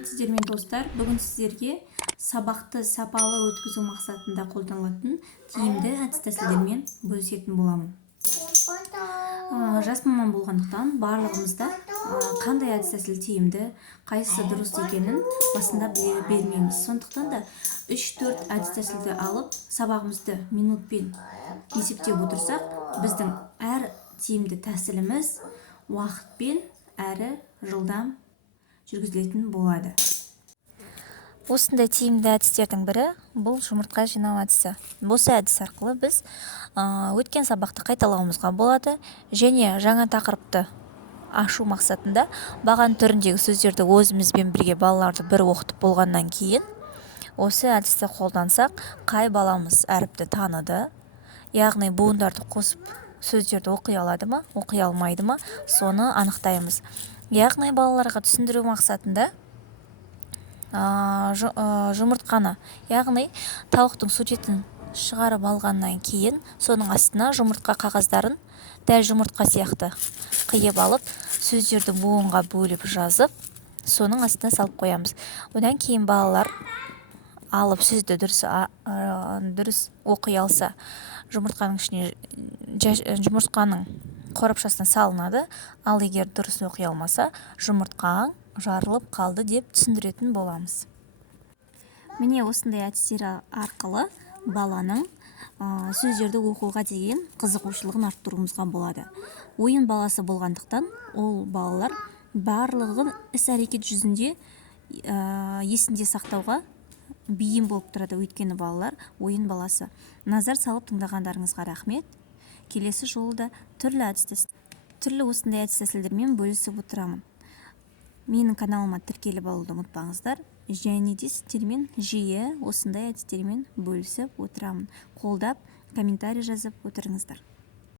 Сәлеметсіздер мен достар. Бүгін сіздерге сабақты сапалы өткізу мақсатында қолданылатын тиімді әдіс-тәсілдермен бөлісетін боламын. Жас маман болғандықтан барлығымызда қандай әдіс-тәсіл тиімді, қайсысы дұрыс екенін басында біле бермейміз. Сондықтан да 3-4 әдіс-тәсілді алып, сабағымызды минутпен есептеп отырсақ, біздің әр тиімді тәсіліміз уақытпен әрі жылдам жүргізілетін болады. Осындай тиімді әдістердің бірі бұл жұмыртқа жинау әдісі. Осы әдіс арқылы біз өткен сабақты қайталауымызға болады және жаңа тақырыпты ашу мақсатында баған түріндегі сөздерді өзімізбен бірге балаларды бір оқытып болғаннан кейін осы әдісті қолдансақ, қай баламыз әріпті таныды, яғни буындарды қосып сөздерді оқи алады ма, оқи алмайды ма, соны анықтаймыз. Яғни балаларға түсіндіру мақсатында жұмыртқаны, яғни тауықтың суретін шығарып алғаннан кейін соның астына жұмыртқа қағаздарын дәл жұмыртқа сияқты қиып алып, сөздерді буынға бөліп жазып, соның астына салып қоямыз. Одан кейін балалар алып сөзді дұрыс оқи алса, жұмыртқаның қорапшасына салынады, ал егер дұрыс оқи алмаса, жұмыртқаң жарылып қалды деп түсіндіретін боламыз. Міне осындай әдістер арқылы баланың сөздерді оқуға деген қызығушылығын арттыруымызға болады. Ойын баласы болғандықтан, ол балалар барлығын іс-әрекет жүзінде есінде сақтауға бейім болып тұрады, өйткені балалар ойын баласы. Назар салып тыңдағандарыңызға рахмет. Келесі жолы да түрлі осындай әдіс-тәсілдермен бөлісіп отырамын. Менің каналыма тіркеліп алуды ұмытпаңыздар. Және де сіздермен жиі осындай әдістермен бөлісіп отырамын. Қолдап, комментарий жазып отырыңыздар.